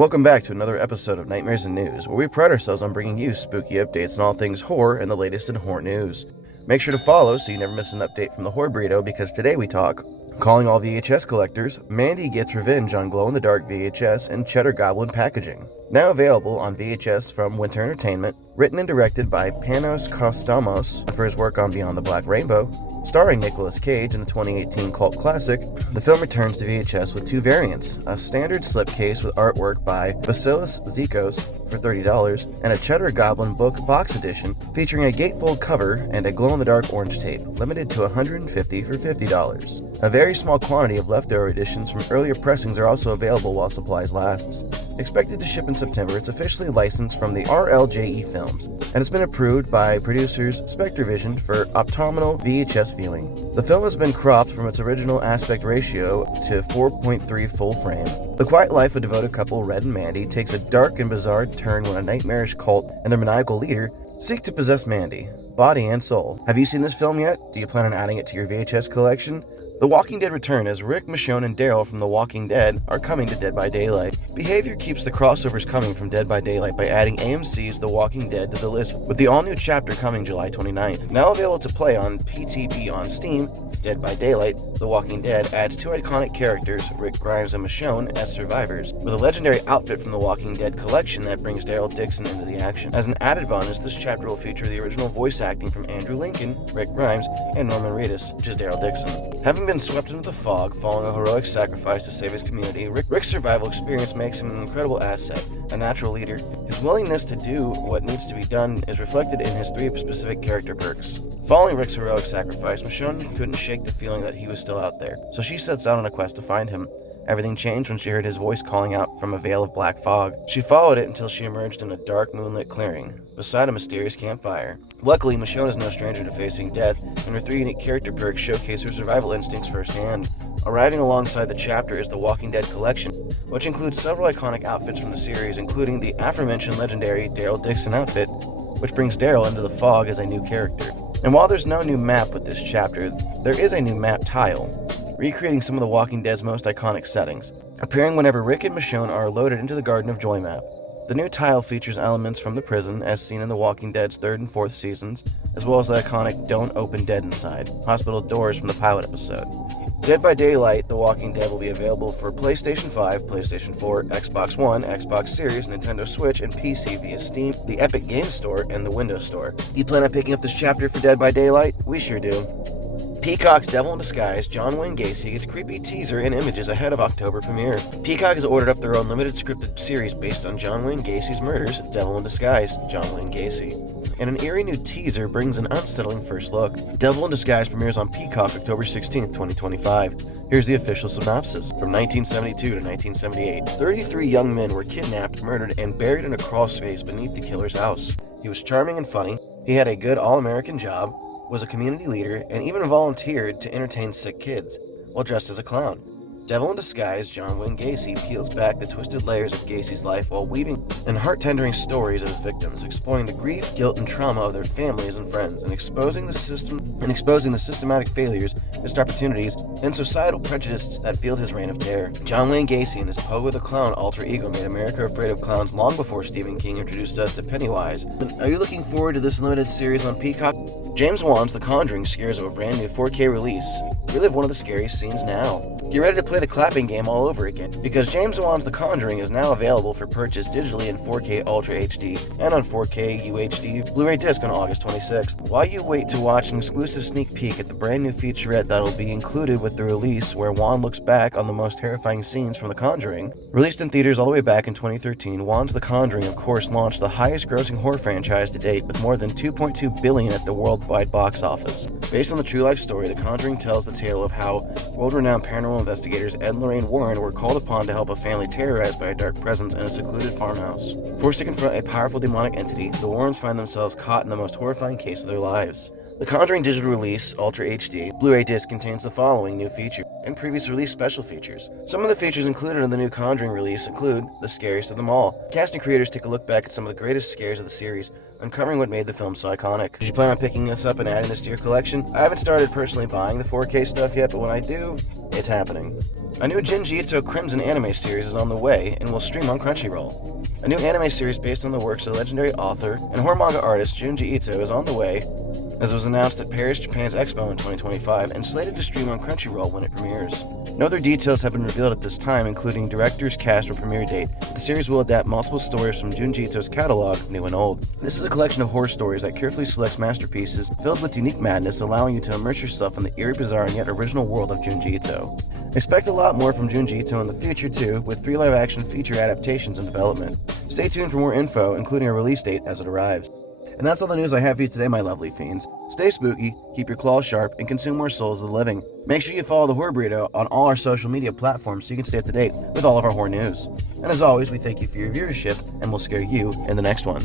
Welcome back to another episode of Nightmares and News, where we pride ourselves on bringing you spooky updates on all things horror and the latest in horror news. Make sure to follow so you never miss an update from the Horror Burrito, because today we talk calling all VHS collectors, Mandy gets revenge on glow-in-the-dark VHS and Cheddar Goblin packaging. Now available on VHS from Winter Entertainment, written and directed by Panos Cosmatos for his work on Beyond the Black Rainbow. Starring Nicolas Cage in the 2018 cult classic, the film returns to VHS with two variants, a standard slipcase with artwork by Vasilis Zikos for $30, and a Cheddar Goblin book box edition featuring a gatefold cover and a glow-in-the-dark orange tape, limited to 150 for $50. A very small quantity of leftover editions from earlier pressings are also available while supplies lasts. Expected to ship in September, it's officially licensed from the RLJE Films, and it's been approved by producers SpectreVision for optimal VHS viewing. The film has been cropped from its original aspect ratio to 4.3 full frame. The quiet life of devoted couple Red and Mandy takes a dark and bizarre turn when a nightmarish cult and their maniacal leader seek to possess Mandy, body and soul. Have you seen this film yet? Do you plan on adding it to your VHS collection? The Walking Dead return as Rick, Michonne, and Daryl from The Walking Dead are coming to Dead by Daylight. Behavior keeps the crossovers coming from Dead by Daylight by adding AMC's The Walking Dead to the list, with the all-new chapter coming July 29th. Now available to play on PTB on Steam, Dead by Daylight, The Walking Dead adds two iconic characters, Rick Grimes and Michonne, as survivors, with a legendary outfit from the Walking Dead collection that brings Daryl Dixon into the action. As an added bonus, this chapter will feature the original voice acting from Andrew Lincoln, Rick Grimes, and Norman Reedus, which is Daryl Dixon. Having been swept into the fog following a heroic sacrifice to save his community, Rick's survival experience makes him an incredible asset, a natural leader. His willingness to do what needs to be done is reflected in his three specific character perks. Following Rick's heroic sacrifice, Michonne couldn't shake the feeling that he was still out there, so she sets out on a quest to find him. Everything changed when she heard his voice calling out from a veil of black fog. She followed it until she emerged in a dark, moonlit clearing, beside a mysterious campfire. Luckily, Michonne is no stranger to facing death, and her three unique character perks showcase her survival instincts firsthand. Arriving alongside the chapter is the Walking Dead collection, which includes several iconic outfits from the series, including the aforementioned legendary Daryl Dixon outfit, which brings Daryl into the fog as a new character. And while there's no new map with this chapter, there is a new map tile, recreating some of the Walking Dead's most iconic settings, appearing whenever Rick and Michonne are loaded into the Garden of Joy map. The new tile features elements from the prison, as seen in The Walking Dead's 3rd and 4th seasons, as well as the iconic Don't Open Dead Inside hospital doors from the pilot episode. Dead by Daylight, The Walking Dead will be available for PlayStation 5, PlayStation 4, Xbox One, Xbox Series, Nintendo Switch, and PC via Steam, the Epic Games Store, and the Windows Store. Do you plan on picking up this chapter for Dead by Daylight? We sure do. Peacock's Devil in Disguise, John Wayne Gacy gets creepy teaser and images ahead of October premiere. Peacock has ordered up their own limited scripted series based on John Wayne Gacy's murders, Devil in Disguise, John Wayne Gacy. And an eerie new teaser brings an unsettling first look. Devil in Disguise premieres on Peacock October 16, 2025. Here's the official synopsis. From 1972 to 1978, 33 young men were kidnapped, murdered, and buried in a crawl space beneath the killer's house. He was charming and funny, he had a good all-American job, was a community leader, and even volunteered to entertain sick kids, while dressed as a clown. Devil in Disguise, John Wayne Gacy peels back the twisted layers of Gacy's life while weaving in heart-tendering stories of his victims, exploring the grief, guilt, and trauma of their families and friends, and exposing the systematic failures, missed opportunities, and societal prejudices that fueled his reign of terror. John Wayne Gacy and his Pogo the Clown alter ego made America afraid of clowns long before Stephen King introduced us to Pennywise. Are you looking forward to this limited series on Peacock? James Wan's The Conjuring scares of a brand new 4K release. Relive one of the scariest scenes now. Get ready to play the clapping game all over again, because James Wan's The Conjuring is now available for purchase digitally in 4K Ultra HD and on 4K UHD Blu-ray disc on August 26th. While you wait to watch an exclusive sneak peek at the brand new featurette that'll be included with the release, where Wan looks back on the most terrifying scenes from The Conjuring. Released in theaters all the way back in 2013, Wan's The Conjuring of course launched the highest grossing horror franchise to date, with more than $2.2 billion at the worldwide box office. Based on the true life story, The Conjuring tells the tale of how world-renowned paranormal investigators Ed and Lorraine Warren were called upon to help a family terrorized by a dark presence in a secluded farmhouse. Forced to confront a powerful demonic entity, the Warrens find themselves caught in the most horrifying case of their lives. The Conjuring digital release, Ultra HD, Blu-ray disc contains the following new features and previous release special features. Some of the features included in the new Conjuring release include the scariest of them all. Cast and creators take a look back at some of the greatest scares of the series, uncovering what made the film so iconic. Did you plan on picking this up and adding this to your collection? I haven't started personally buying the 4K stuff yet, but when I do, it's happening. A new Junji Ito Crimson anime series is on the way and will stream on Crunchyroll. A new anime series based on the works of legendary author and horror manga artist Junji Ito is on the way, as was announced at Paris, Japan's Expo in 2025 and slated to stream on Crunchyroll when it premieres. No other details have been revealed at this time, including directors, cast, or premiere date. The series will adapt multiple stories from Junji Ito's catalog, new and old. This is a collection of horror stories that carefully selects masterpieces filled with unique madness, allowing you to immerse yourself in the eerie, bizarre, and yet original world of Junji Ito. Expect a lot more from Junji Ito in the future too, with 3 live-action feature adaptations in development. Stay tuned for more info, including a release date as it arrives. And that's all the news I have for you today, my lovely fiends. Stay spooky, keep your claws sharp, and consume more souls of the living. Make sure you follow the Horror Burrito on all our social media platforms so you can stay up to date with all of our horror news. And as always, we thank you for your viewership, and we'll scare you in the next one.